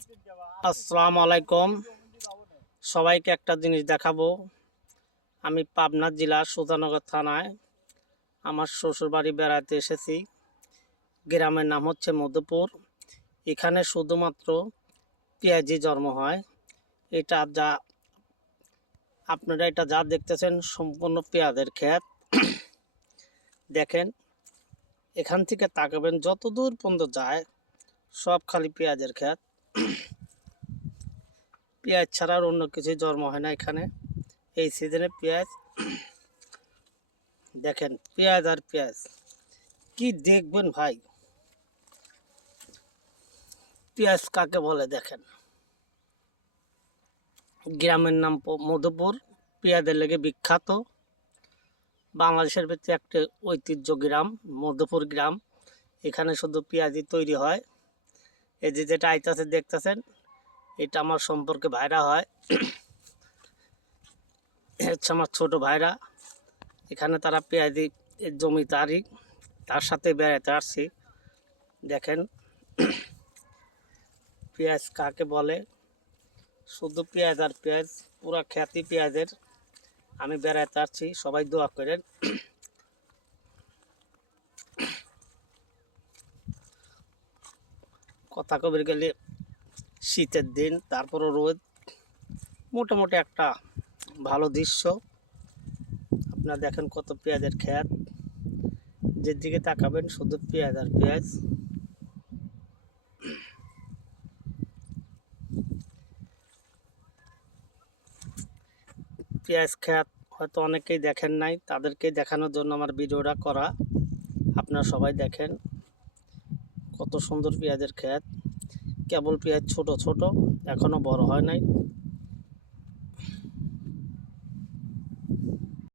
আসসালামু আলাইকুম। সবাইকে একটা জিনিস দেখাবো। আমি পাবনা জেলার সুজানগর থানায় আমার শ্বশুরবাড়ি বেড়াতে এসেছি। গ্রামের নাম হচ্ছে মধুপুর। এখানে শুধুমাত্র পেঁয়াজি জন্ম হয়। আপনারা যা দেখতেছেন সম্পূর্ণ পেঁয়াজের ক্ষেত। দেখেন, এখান থেকে তাকাবেন যত দূর পর্যন্ত যায় সব খালি পেঁয়াজের ক্ষেত। পেঁয়াজ ছাড়া আর অন্য কিছুই জন্ম হয় না এখানে। এই সিজনে পেঁয়াজ, দেখেন পেঁয়াজ আর পেঁয়াজ, কি দেখবেন ভাই। পেঁয়াজ কাকে বলে দেখেন। গ্রামের নাম মধুপুর, পেঁয়াজের লেগে বিখ্যাত। বাংলাদেশের ভিতরে একটা ঐতিহ্য গ্রাম মধুপুর গ্রাম। এখানে শুধু পেঁয়াজই তৈরি হয়। এই যে যেটা আইতাছে দেখতেছেন, এটা আমার সম্পর্কে ভাইরা হয়। হচ্ছে আমার ছোট ভাইরা। এখানে তারা পেঁয়াজি জমি তার সাথে বেড়াতে আসছি। দেখেন পেঁয়াজ কাকে বলে, শুধু পেঁয়াজ আর পেঁয়াজ, পুরা খ্যাতি পেঁয়াজের। আমি বেড়াতে আসছি, সবাই দোয়া করেন। কথা কবির গেলে শীতের দিন, তারপরও রোদ, মোটামুটি একটা ভালো দৃশ্য। আপনারা দেখেন কত পেঁয়াজের ক্ষেত, যেদিকে তাকাবেন শুধু পেঁয়াজ আর পেঁয়াজ। পেঁয়াজ ক্ষেত হয়তো অনেকেই দেখেন নাই, তাদেরকে দেখানোর জন্য আমার ভিডিওটা করা। আপনারা সবাই দেখেন কত সুন্দর পেঁয়াজের ক্ষেত। কেবল পেঁয়াজ ছোট ছোট, এখনো বড় হয় নাই।